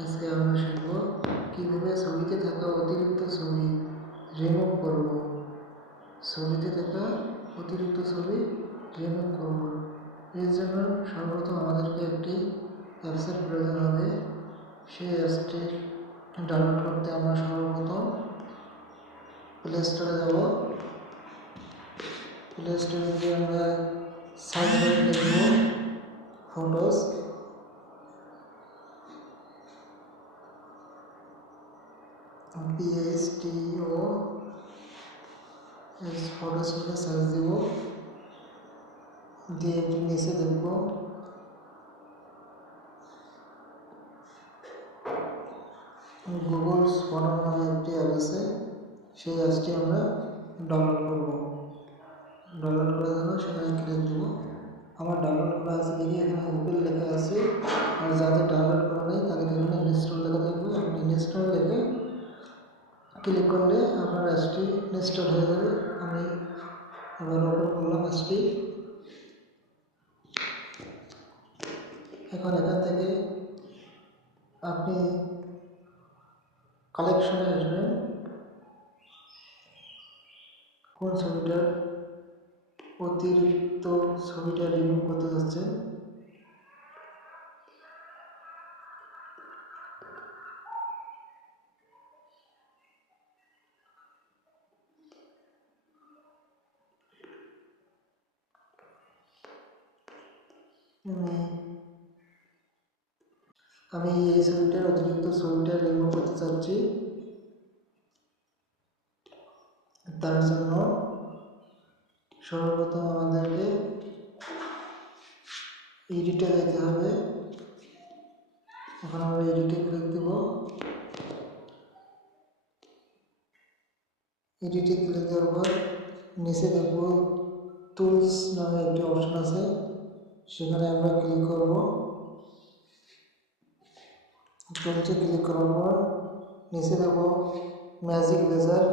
আজকে আমরা শিখব কিভাবে ছবিতে থাকা অতিরিক্ত ছবি রিমুভ করব। ছবিতে থাকা অতিরিক্ত ছবি রিমুভ করব। এর জন্য সর্বপ্রথম আমাদেরকে একটি অ্যাপসের প্রয়োজন হবে। সেই অ্যাপসটি ডাউনলোড করতে আমরা সর্বপ্রথম প্লে স্টোরে যাব। প্লে স্টোরে গিয়ে আমরা সার্চ বারে লিখব ফটোস। PHTOS ফটোস লিখে সার্চ দিব, দিয়ে একটু নিচে দেখব গুগল ফটো নামে একটি অ্যাপ আছে। সেই অ্যাপসটি আমরা ডাউনলোড করব। ডাউনলোড করার জন্য সেখানে ক্লিক দেব। আমার ডাউনলোড করা আছে দেখি এখানে ওপেন লেখা আছে, আর যাদের ডাউনলোড করা নেই তাদের এখানে ইনস্টল লেখা থাকবে। আপনি ইনস্টল লিখে ক্লিক করলে আপনার অ্যাপসটি ইনস্টল হয়ে যাবে। আমি এবার ওপেন করলাম অ্যাপসটি। এখন এখান থেকে আপনি কালেকশনে আসবেন, কোন ছবিটার অতিরিক্ত ছবিটা রিমুভ করতে যাচ্ছে। আমি এই ছবিটার অতিরিক্ত ছবিটা রিমুভ করতে চাচ্ছি। তার জন্য সর্বপ্রথম আমাদেরকে এডিটে যেতে হবে। এখন আমরা এডিটে ক্লিক দেব। এডিটে ক্লিক দেওয়ার পর নিচে দেখব টুলস নামে একটি অপশন আছে, সেখানে আমরা ক্লিক করব। টুলসে ক্লিক করার পর নিচে দেখব ম্যাজিক লেজার,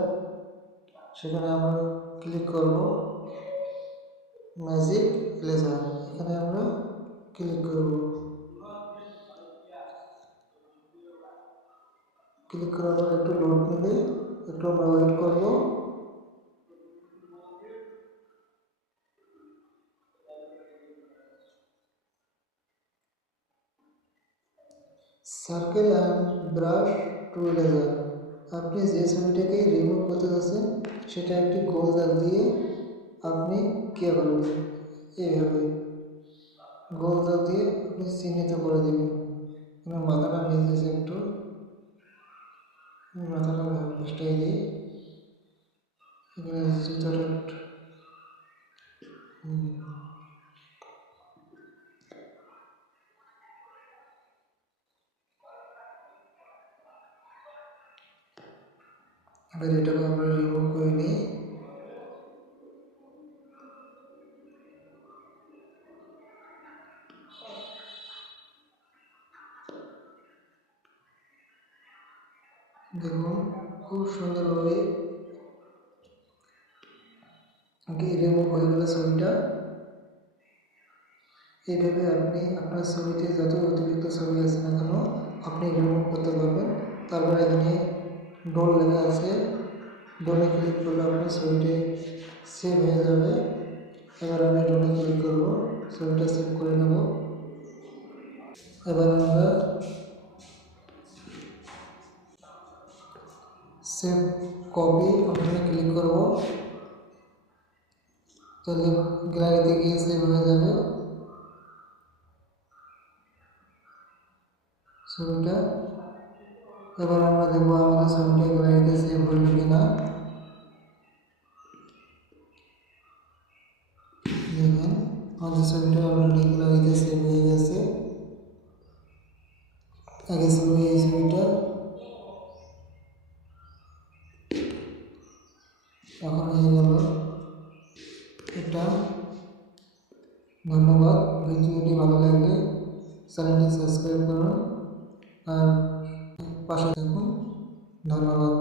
সেখানে আমরা ক্লিক করব। ম্যাজিক লেজার এখানে আমরা ক্লিক করব। ক্লিক করার পর একটু লোড নেবে, একটু আমরা ওয়েট করব। Circle and brush to laser, আপনি যে ছবিটাকে রিমুভ করতে যাচ্ছেন সেটা একটি গোল দাগ দিয়ে আপনি কী করবেন, এইভাবে গোল দাগ দিয়ে আপনি চিহ্নিত করে দেবেন। মাথাটা মিলতেছে একটু, মাথাটা স্টাইলে এখানে জুতোটা একটু এবার এটাকে আমরা রিমুভ করে নিই। দেখুন খুব সুন্দরভাবে রিমুভ হয়ে গেল ছবিটা। এইভাবে আপনি আপনার ছবিতে যত অতিরিক্ত ছবি আছে না কেন আপনি রিমুভ করতে পারবেন। তারপর এখানে ডোল লেখা আছে, ডোলে ক্লিক করলে আপনার ছবিটি সেভ হয়ে যাবে। এবার আমি ডোলে ক্লিক করব, ছবিটা সেভ করে নেব। এবার আমরা সেভ কপি অপশনে ক্লিক করব, তাহলে গ্যালারিতে গিয়ে সেভ হয়ে যাবে ছবিটা। এবার আমরা দেখব আমাদের ছবিটা গ্যালারিতে সেভ হলো কিনা। দেখেন আমাদের ছবিটা অলরেডি গ্যালারিতে সেভ হয়ে গেছে। আগে ছবি এই ছবিটা, এখন হয়ে গেল এটা। ধন্যবাদ। ভিডিওটি ভালো লাগলে চ্যানেলটি সাবস্ক্রাইব করুন আর পাশে থাকুন। ধন্যবাদ।